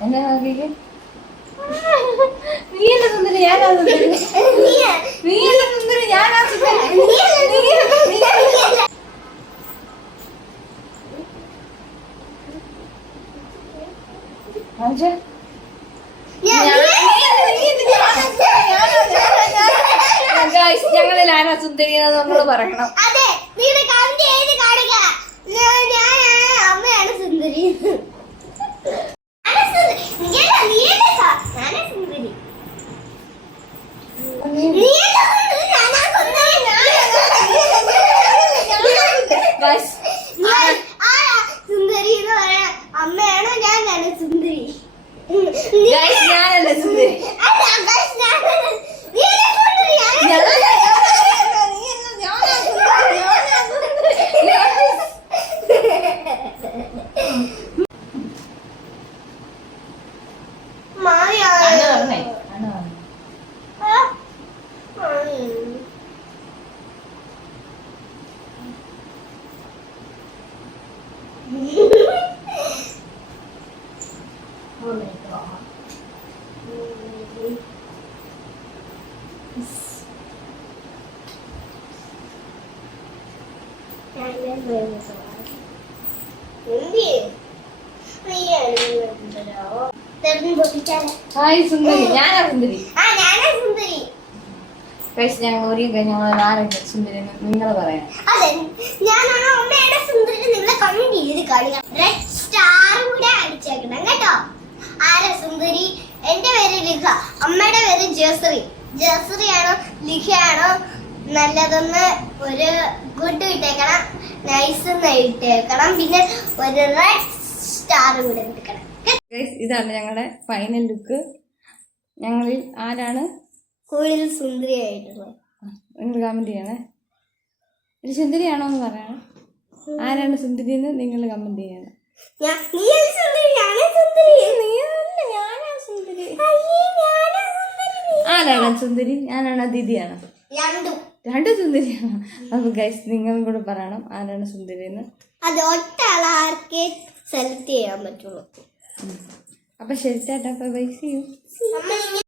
എന്നെ നോക്കിക്ക് നീ എന്നെ സുന്ദരി ഞാനാ സുന്ദരി നീ എന്നെ സുന്ദരി ഞാനാ സുന്ദരി രാജ കാണിച്ചേ ഞങ്ങൾ ലാന സുന്ദരി നമ്മൾ പറയണം. അതെ നിങ്ങളുടെ കവിത എഴുതി കാണുക ഞാൻ ഞാനാണ് അമ്മയാണ് സുന്ദരി. സുന്ദരി. ഞാൻ എന്ന് പറയാൻ? അമ്മയാണോ ഞാനാണ് സുന്ദരി? Guys, സുന്ദരി അല്ല, guys, ഞാനാണ്. നീയല്ലേ സുന്ദരി, ഞാനാ ഞാനല്ല, സുന്ദരി. ഞാനല്ല, നീയല്ല, ഞാനാ സുന്ദരി, ഞാനാ സുന്ദരി. Guys, മാമിയാണ്. അണ്ണ പറഞ്ഞേ, അണ്ണ പറഞ്ഞേ. ആ, മാമി. Oh my God. എന്തി? നീയാണ് സുന്ദരോ? തെരഞ്ഞു പൊട്ടിച്ചാലോ? ഹായ് സുന്ദരി ഞാനാ സുന്ദരി ആ, ഞാനാ സുന്ദരി. കഴിച്ച് ഞങ്ങൾ ഒരു കഴിഞ്ഞ് ഞങ്ങൾ ആരെങ്കിലും സുന്ദരി നിങ്ങൾ പറയാം അതെ, ഞാനാണോ അമ്മയുടെ സുന്ദരി നിങ്ങളെ കമന്റ് ചെയ്ത് കാണുക റെഡ് സ്റ്റാർ നിങ്ങൾ അടിച്ചേക്കണം കേട്ടോ. ആരാ സുന്ദരി? എന്റെ പേര് ലിഖ അമ്മയുടെ പേര് ജസറി. ജസറി ആണോ ലിഖയാണോ നല്ലതൊന്ന് ഒരു ഗുഡ് ഇട്ടേക്കണം നൈസ് ഇട്ടേക്കണം പിന്നെ ഒരു റെഡ് സ്റ്റാർ കൂടെ ഇട്ടേക്കണം. ഇതാണ് ഞങ്ങളുടെ ഫൈനൽ ലുക്ക് ഞങ്ങളിൽ ആരാണ്? കൂടുതൽ സുന്ദരിയായിട്ടുള്ളത് നിങ്ങൾ കമന്റ് ചെയ്യണേ. ഒരു സുന്ദരിയാണോ എന്ന് പറയണം. ആരാണ് സുന്ദരി എന്ന് നിങ്ങൾ കമന്റ് ചെയ്യണം. നീ സുന്ദരി ഞാൻ സുന്ദരി. ഞാനാ സുന്ദരി അയ്യേ, ഞാനാ സുന്ദരി ആരാണ് സുന്ദരി. ഞാനാണ് ദിദിയാണ് രണ്ടു. സുന്ദരിയാണ്. അപ്പൊ ഗൈസ് നിങ്ങളും കൂടെ പറയണം ആരാണ് സുന്ദരി എന്ന് അത് ഒറ്റ ആൾക്കാർക്കേ സെലക്ട് ചെയ്യാൻ പറ്റുള്ളൂ. അപ്പൊ ശരി ചേട്ടാ ബൈ സി യു